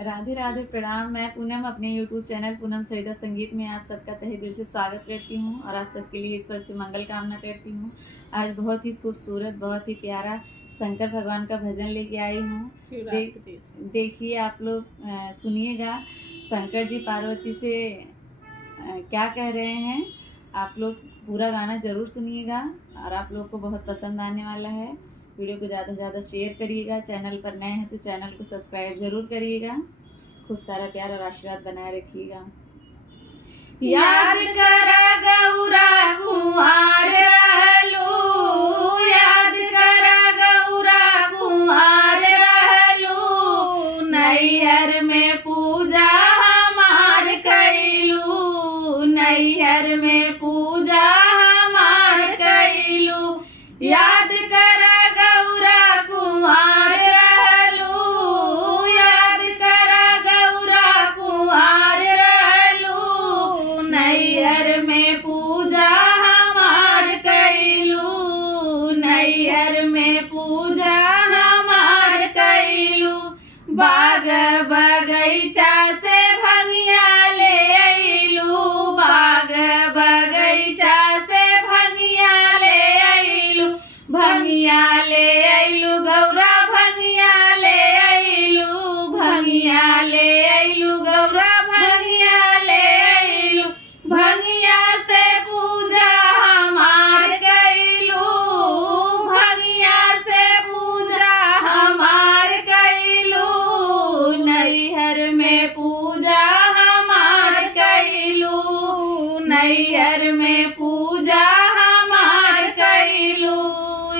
राधे राधे, प्रणाम। मैं पूनम अपने YouTube चैनल पूनम सरिता संगीत में आप सबका तहे दिल से स्वागत करती हूँ और आप सबके लिए ईश्वर से मंगल कामना करती हूँ। आज बहुत ही खूबसूरत, बहुत ही प्यारा शंकर भगवान का भजन लेके आई हूँ। देखिए आप लोग, सुनिएगा शंकर जी पार्वती से क्या कह रहे हैं। आप लोग पूरा गाना ज़रूर सुनिएगा और आप लोग को बहुत पसंद आने वाला है। वीडियो को ज़्यादा से ज़्यादा शेयर करिएगा। चैनल पर नए हैं तो चैनल को सब्सक्राइब ज़रूर करिएगा। खूब सारा प्यार और आशीर्वाद बनाए रखिएगा। याद कर गौरा कुंवार रहलू, याद कर गौरा कुंवार रहलू, नैहर में पूजा हमार कैलू, नैहर में पूजा हमार कैलू। याद कर गौरा कुंवार रहलू, याद कर गौरा कुंवार रहलू, नैहर में पूजा हमार कैलू, नैहर में पूजा हमार कैलू। बाग बगैचा से भंगिया ले अइलू, बाग बगैचा से भंगिया ले अइलू, भंगिया ले अइलू गौरा, भंगिया ले अइलू, भंगिया ले अइलू गौरा, भंगिया ले अइलू। भंगिया से पूजा हमार कैलू, भंगिया से पूजा हमार कैलू, नैहर में पूजा हमार कैलू, नैहर में पूजा हमार कैलू।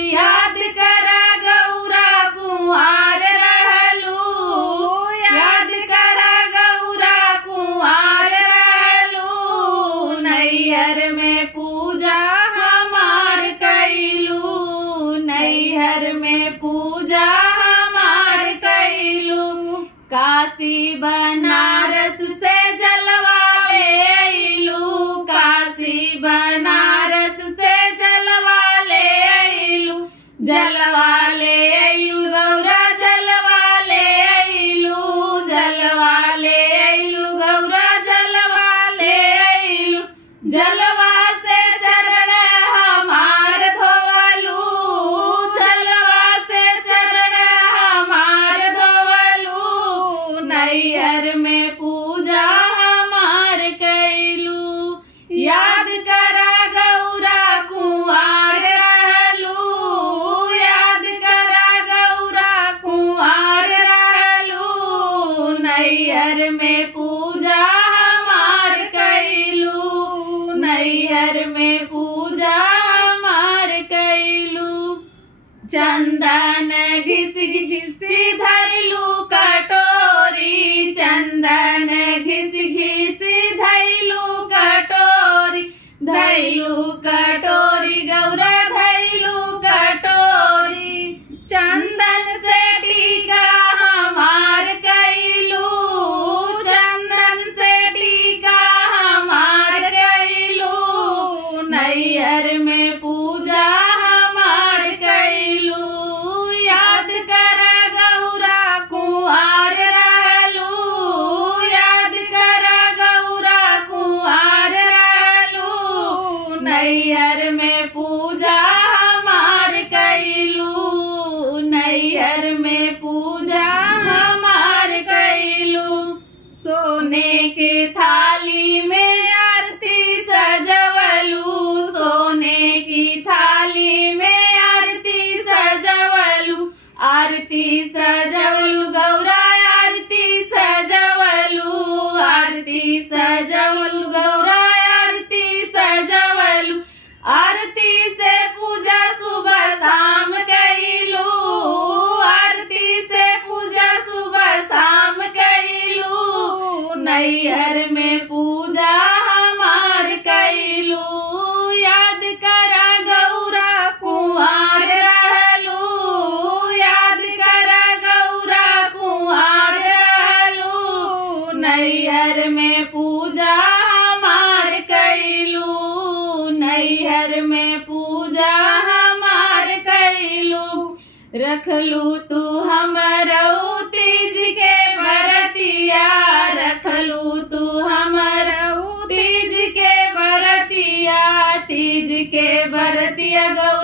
याद कर गौरा कुंवार रहलू, याद कर गौरा कुंवार रहलू, नैहर में पूजा हमार कैलू, नैहर में पूजा हमार कैलू। काशी बनारस से जलवा ले अइलू, काशी बनारस से जलवा ले अइलू, जलवा ले अइलू गौरा, जलवा ले अइलू, जलवा ले अइलू गौरा, जलवा ले अइलू। जलवा से चरण हमार धोवलू, जलवा से चरण हमार धोवलू, नैहर में पूजा हमार कैलू। याद कर गौरा कुंवार रहलू, याद कर गौरा कुंवार रहलू, नैहर में पूजा हमार कैलू, नैहर में पूजा हमार कैलू। चंदन घिस घिस धैलू कटोरी, चंदन घिस घिस धैलू कटोरी, धैलू कटोरी गौरा, धैलू कटोरी। चंदन से टीका हमार कैलू, चंदन से टीका हमार कैलू, नैहर में पूजा हमार कैलू। याद कर गौरा कुंवार रहलू, याद कर गौरा कुंवार रहलू, नैहर में पूजा हमार कैलू, नैहर में पूजा हमार कैलू। सोने के थाली में आरती सजवलू, सोने की थाली में आरती सजवलू, आरती सजवलू गौरा, आरती सजवलू, आरती सजवलू गौरा, आरती सजवलू। आरती से पूजा सुबह शाम कैलू, आरती से पूजा सुबह शाम कैलू, नैहर में पूजा हमार कैलू। याद कर गौरा कुंवार रहलू, याद कर गौरा कुंवार रहलू, नैहर में पूजा हमार कैलू, नैहर में पूजा हमार कैलू। रखलू तू हमरऊ तीज के बरती, गौरा